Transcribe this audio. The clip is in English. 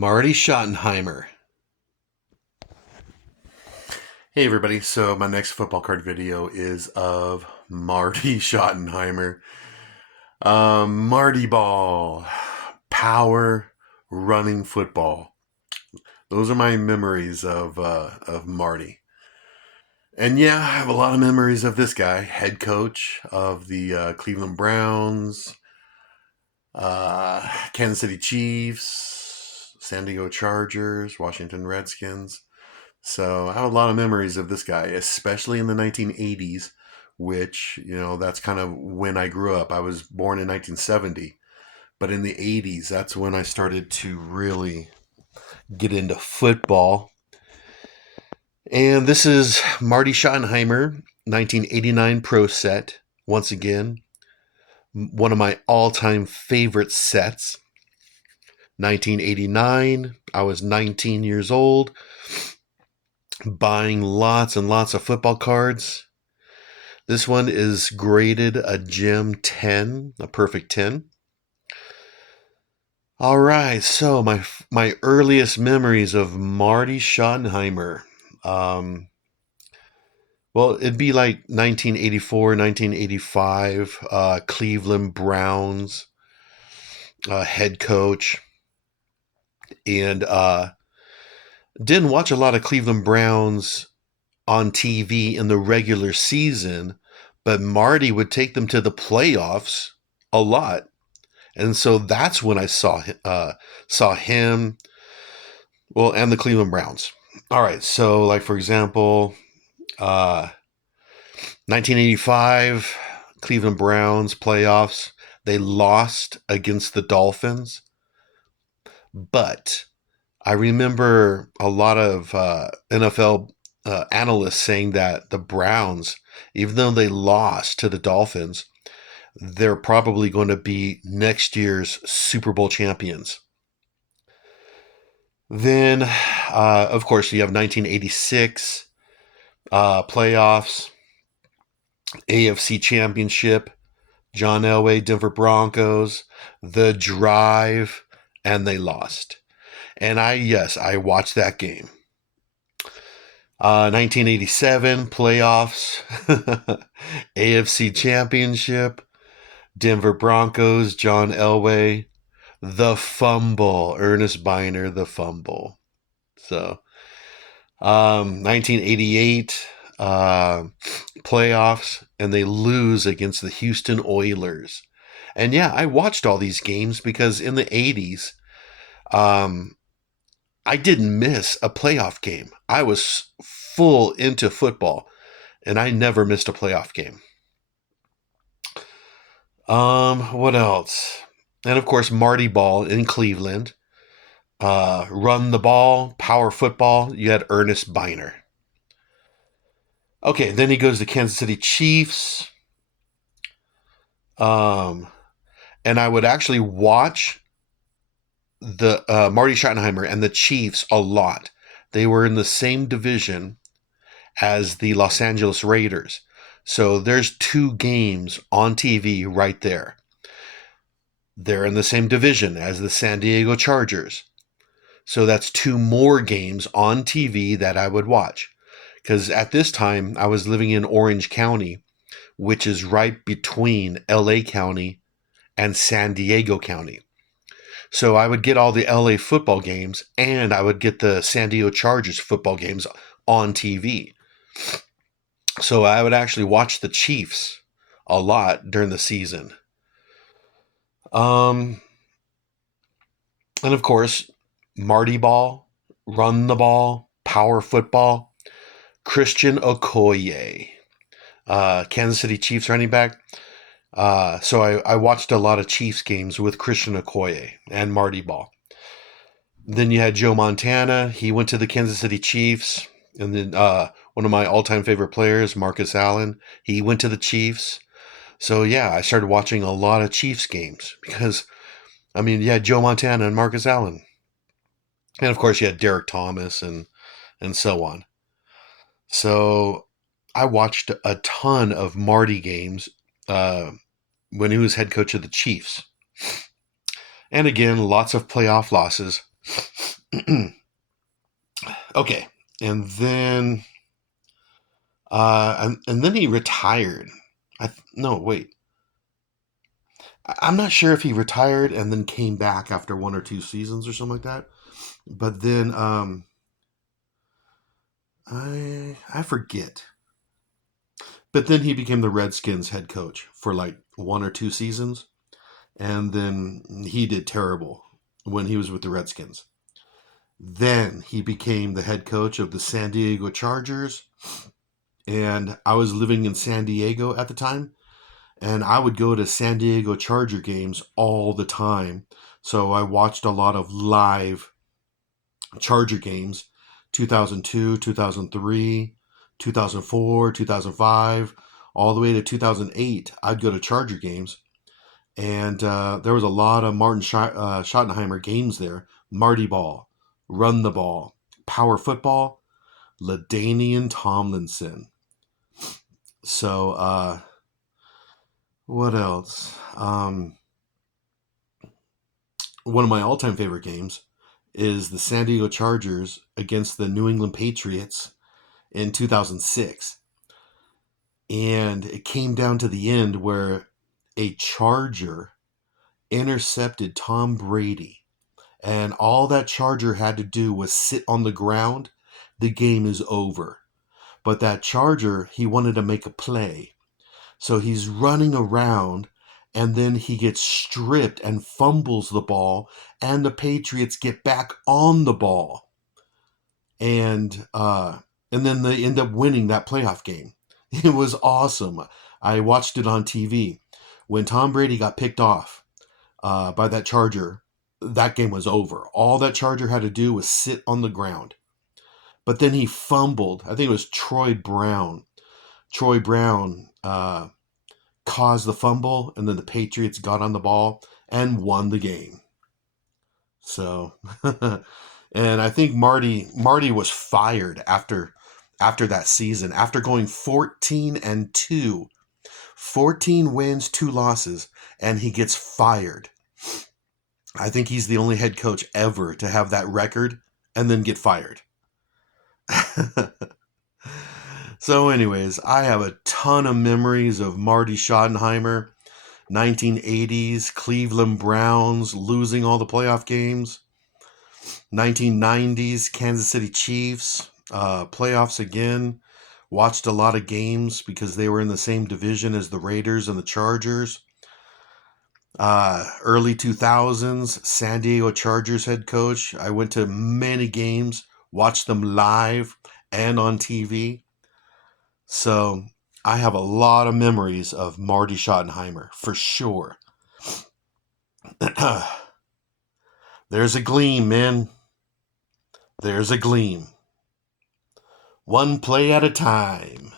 Marty Schottenheimer. Hey everybody, so my next football card video is of Marty Schottenheimer. Marty Ball, power running football. Those are my memories of Marty. And yeah, I have a lot of memories of this guy, head coach of the Cleveland Browns, Kansas City Chiefs, San Diego Chargers, Washington Redskins. So I have a lot of memories of this guy, especially in the 1980s, which, that's kind of when I grew up. I was born in 1970, but in the 80s, that's when I started to really get into football. And this is Marty Schottenheimer, 1989 Pro Set. Once again, one of my all-time favorite sets. 1989, I was 19 years old, buying lots and lots of football cards. This one is graded a gem 10, a perfect 10. All right, so my earliest memories of Marty Schottenheimer. Well, it'd be like 1984, 1985, Cleveland Browns head coach. And didn't watch a lot of Cleveland Browns on TV in the regular season, but Marty would take them to the playoffs a lot. And so that's when I saw him, well, and the Cleveland Browns. All right, so like for example, 1985 Cleveland Browns playoffs, they lost against the Dolphins, but I remember a lot of NFL analysts saying that the Browns, even though they lost to the Dolphins, they're probably going to be next year's Super Bowl champions. Then, of course, you have 1986 playoffs, AFC Championship, John Elway, Denver Broncos, the drive, and they lost. And I watched that game. 1987 playoffs, AFC Championship, Denver Broncos, John Elway, the fumble, Ernest Biner, the fumble. So, 1988 playoffs, and they lose against the Houston Oilers. And yeah, I watched all these games because in the 80s, I didn't miss a playoff game. I was full into football, and I never missed a playoff game. What else? And of course, Marty Ball in Cleveland. Run the ball, power football. You had Ernest Biner. Okay, then he goes to Kansas City Chiefs. And I would actually watch the Marty Schottenheimer and the Chiefs a lot. They were in the same division as the Los Angeles Raiders. So there's two games on TV right there. They're in the same division as the San Diego Chargers. So that's two more games on TV that I would watch. Because at this time, I was living in Orange County, which is right between LA County and San Diego County. So I would get all the LA football games, and I would get the San Diego Chargers football games on TV. So I would actually watch the Chiefs a lot during the season. And of course, Marty Ball, run the ball, power football, Christian Okoye, Kansas City Chiefs running back. So I watched a lot of Chiefs games with Christian Okoye and Marty Ball. Then you had Joe Montana. He went to the Kansas City Chiefs. And then one of my all-time favorite players, Marcus Allen, he went to the Chiefs. So yeah, I started watching a lot of Chiefs games because, you had Joe Montana and Marcus Allen. And of course you had Derek Thomas and so on. So I watched a ton of Marty games when he was head coach of the Chiefs. And again, lots of playoff losses. Okay, and then and then he retired. No, wait. I'm not sure if he retired and then came back after 1 or 2 seasons or something like that. But then I forget. But then he became the Redskins head coach for like 1 or 2 seasons, and then he did terrible when he was with the Redskins. Then he became the head coach of the San Diego Chargers, and I was living in San Diego at the time, and I would go to San Diego Charger games all the time. So I watched a lot of live Charger games, 2002, 2003, 2004, 2005, all the way to 2008. I'd go to Charger games, and there was a lot of Schottenheimer games there. Marty ball, run the ball, power football, LaDainian Tomlinson. So, what else? One of my all-time favorite games is the San Diego Chargers against the New England Patriots in 2006. And it came down to the end where a Charger intercepted Tom Brady. And all that Charger had to do was sit on the ground. The game is over. But that Charger, he wanted to make a play. So he's running around, and then he gets stripped and fumbles the ball, and the Patriots get back on the ball. And then they end up winning that playoff game. It was awesome. I watched it on TV. When Tom Brady got picked off by that Charger, that game was over. All that Charger had to do was sit on the ground. But then he fumbled. I think it was Troy Brown. Troy Brown caused the fumble, and then the Patriots got on the ball and won the game. So, and I think Marty was fired after that season, after going 14-2, 14 wins, 2 losses, and he gets fired. I think he's the only head coach ever to have that record and then get fired. So, anyways, I have a ton of memories of Marty Schottenheimer, 1980s Cleveland Browns losing all the playoff games, 1990s Kansas City Chiefs playoffs again. Watched a lot of games because they were in the same division as the Raiders and the Chargers. Early 2000s San Diego Chargers head coach. I went to many games, watched them live and on TV. So I have a lot of memories of Marty Schottenheimer, for sure. There's a gleam, man. There's a gleam. One play at a time.